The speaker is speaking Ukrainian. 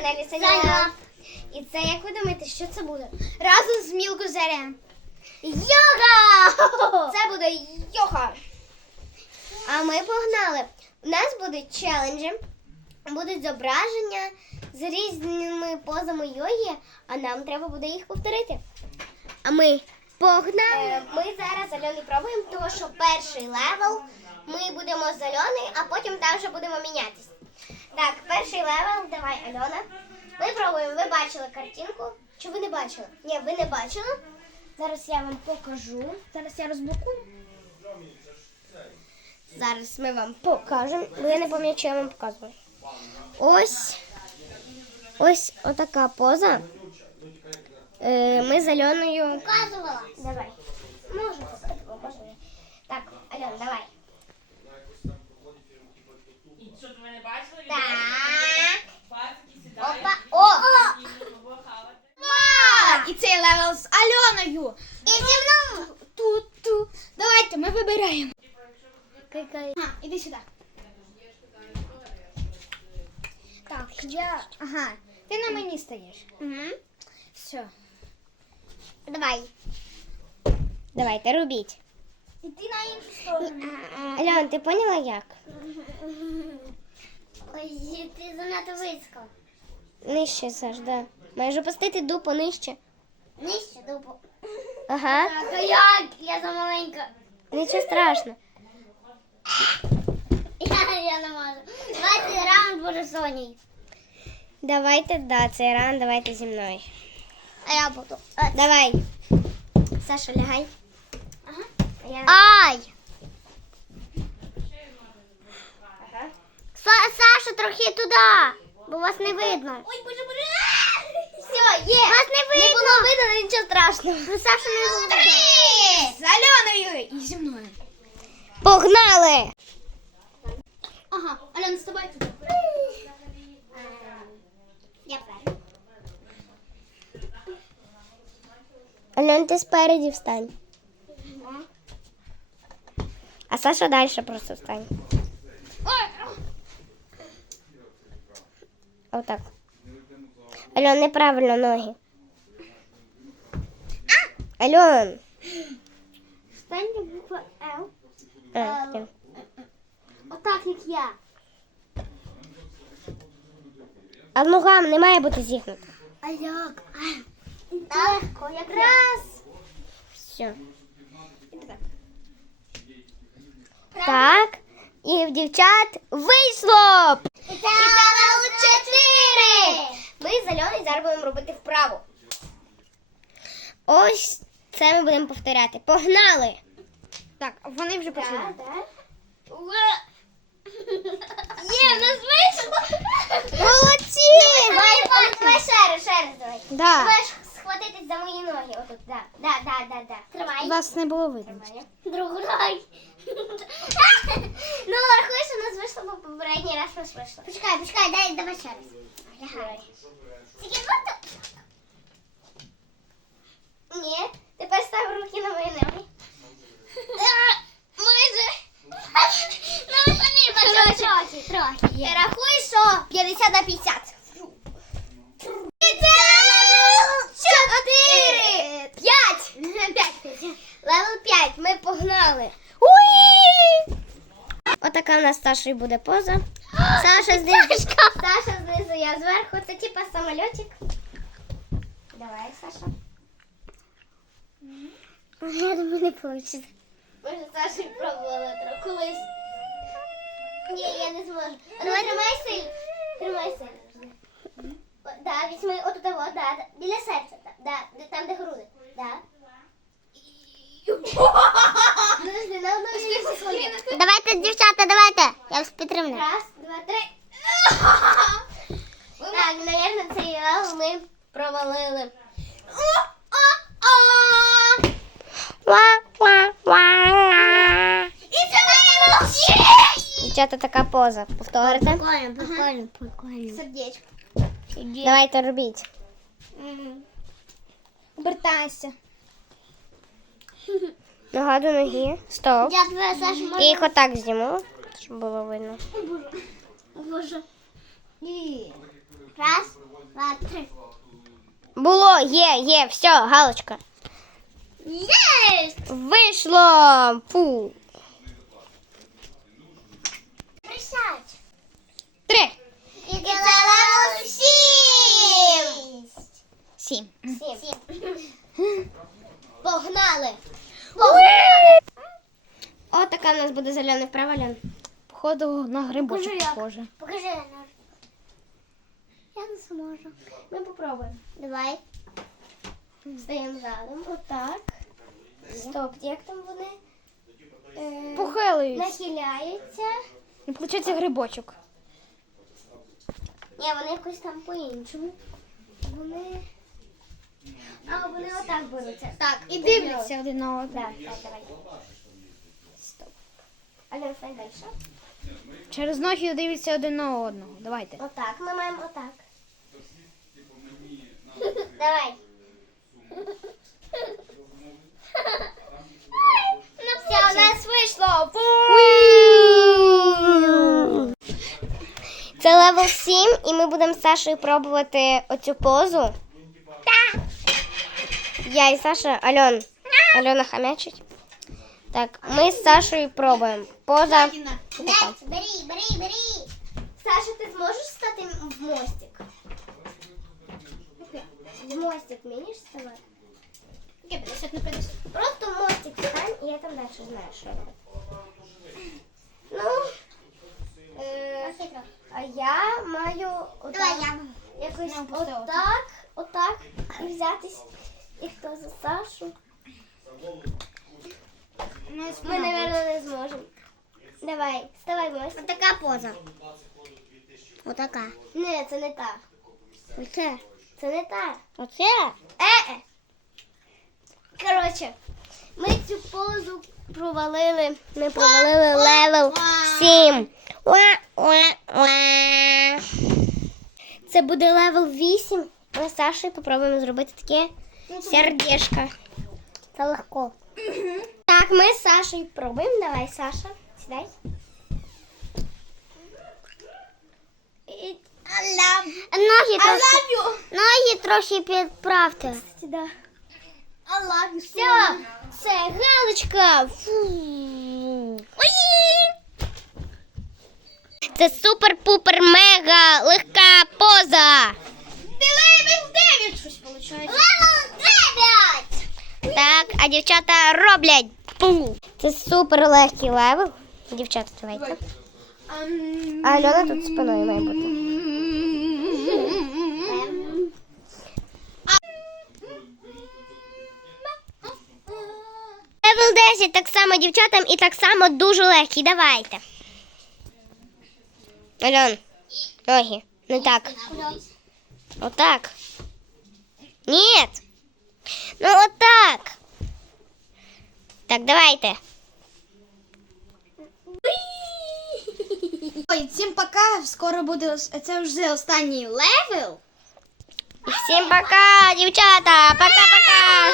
каналі Саня. І це, як ви думаєте, що це буде? Разом з Мілку Зарем. Йога! Це буде йога. А ми погнали. У нас будуть челенджі, будуть зображення з різними позами йоги, а нам треба буде їх повторити. А ми погнали. Ми зараз з Альоною пробуємо, тому що перший левел ми будемо з Альоною, а потім там вже будемо мінятися. Так, перший левел, давай, Альона. Ми пробуємо. Ви бачили картинку? Чи ви не бачили? Ні, ви не бачили. Зараз я вам покажу. Зараз я розблокую. Зараз ми вам покажемо, бо я не пам'ятаю, що я вам показувала. Ось ось отака поза. Е, ми з Альоною. Показувала. Давай. Можу показати. Так, Альона, давай. Так. Пацики сідають. Опа. О! і любов хавати. І цей левел з Альоною. І зі мною. Ту-ту. Давайте, ми вибираємо. Кай-кай. А, іди сюди. Так, я. Ага. Ти на мені стаєш. Угу. Все. Давай. Давайте, робіть. Іди на іншу сторону. Альон, ти поняла як? Ой, ти занадто високо. Нижче, Саш, да. Маєш опустити дупу нижче. Нижче дубу. Ага. Так, а як? Я замаленька. Нічого страшного. Я, я не можу. Давайте раунд буде з Сонею. Давайте, да, цей ран, давайте зі мною. А я буду. Давай. Саша, лягай. Ага. А я... Ай! Ага. Са- Саша, трохи туди, бо вас не видно. Ой, боже, боже. Все, є. Вас не Не видно. було видно, але нічого страшного. Ну, Саша не видно. З Альоною і зі мною. Погнали! Ага, Альона, з тобою туди. Я перша. Альон, ти спереді встань. А Саша далі просто встань. Отак. Альон, неправильно ноги. Альон. Встаньте буква Л. А. Отак, як я. а ногам не має бути зігнуто. А як? Легко, як Раз. Все. Так. І в дівчат вийшло. І Ми з Альоною зараз будемо робити вправу. Ось це ми будемо повторяти. Погнали! Так, вони вже почали. Є, у нас вийшло! Молодці! Давай, давай, давай ще раз, ще раз давай. Да. Ти маєш схватитись за мої ноги. Отут, да, да, да, да, да. Тримай. Вас не було видно. Тримай. Другой. Ну, рахуй, що у нас вийшло, бо попередній раз у нас вийшло. Почекай, почекай, дай, давай ще раз. Давай. Тільки два Ні, тепер став руки на мої ноги. Майже. Ну, самі бачили трохи, трохи. Рахуй, що 50 на 50. Чотири! П'ять! П'ять. Левел 5, ми погнали. Уї! Отака у нас Сашою буде поза. Саша знизу. Саша знизу, я зверху. Це типа самольотик. Давай, Саша. Я думаю, не вийде. Може, Саша і пробувала колись. Ні, я не зможу. А давай тримай сильно. Тримай сильно. Да, візьми того, да, да. Біля серця, да, да, там, де груди. Да. Подожди, на одну. Давайте, дівчата, давайте. Я вас підтримую. Раз, два, три. Так, наверное, цей левел ми провалили. Дівчата, така поза. Повторите. Прикольно, прикольно, прикольно. Сердечко. Давай. Давайте робіть. Обертайся. Нога до ноги. Стоп. Я тебе, Саша, І їх отак зніму, щоб було видно. Боже. І. Раз, два, три. Було, є, є, все, галочка. Єсть! Вийшло. Фу. Присядь. Три. І левел сім. Сім. Сім. Погнали. О, така у нас буде зелена вправа, Лян. Походу на Покажи, грибочок як. похоже. Покажи. Нор. Я не зможу. Ми попробуємо. Давай. Стаємо задом. Отак. Стоп, як там вони? Е, Похилують. Нахиляються. І виходить грибочок. Ні, вони якось там по-іншому. Вони. А, вони отак беруться. Так, І дивляться один на одного. Так, так, давай. Стоп. Але стань далі. Через ноги дивляться один на одного. Давайте. Отак, ми маємо отак. Давай. Ну все, у нас вийшло. Це левел 7, і ми будемо з Сашою пробувати оцю позу. Я і Саша, Альон. Альона хамячить. Так, ми з Сашою пробуємо. Поза. Нець, бери, бери, бери. Саша, ти зможеш стати в мостик? В мостик вмієш ставати? Просто в мостик стань, і я там далі знаю, що робити. Ну, е, а я маю отак, якось отак, отак, і взятись. І хто за Сашу? Ми, мабуть, не зможемо. Давай, вставай, Мось. Така поза. Отака. Ні, це не та. Оце. Це не та. Оце? Е-е. Коротше, ми цю позу провалили. Ми провалили левел 7. Уа, уа, уа. Це буде левел 8. Ми з Сашою попробуємо зробити таке сердечко. Це легко. Так, ми з Сашою пробуємо. Давай, Саша, сідай. Ноги трохи, ноги трохи підправте. Сюди. Все, це галочка. Фу. Це супер-пупер мега легка поза. Левел 9 щось виходить. Левел 9! Так, а дівчата роблять. Це супер легкий левел. Дівчата, давайте. А Альона тут спиною має бути. Левел 10 так само дівчатам і так само дуже легкий. Давайте. Альон, ноги. Не так. Отак. Нет. Ну отак. Так, давайте. Ой, всім пока. Скоро буде ос- це вже останній левел. І всім пока, дівчата. Пока-пока.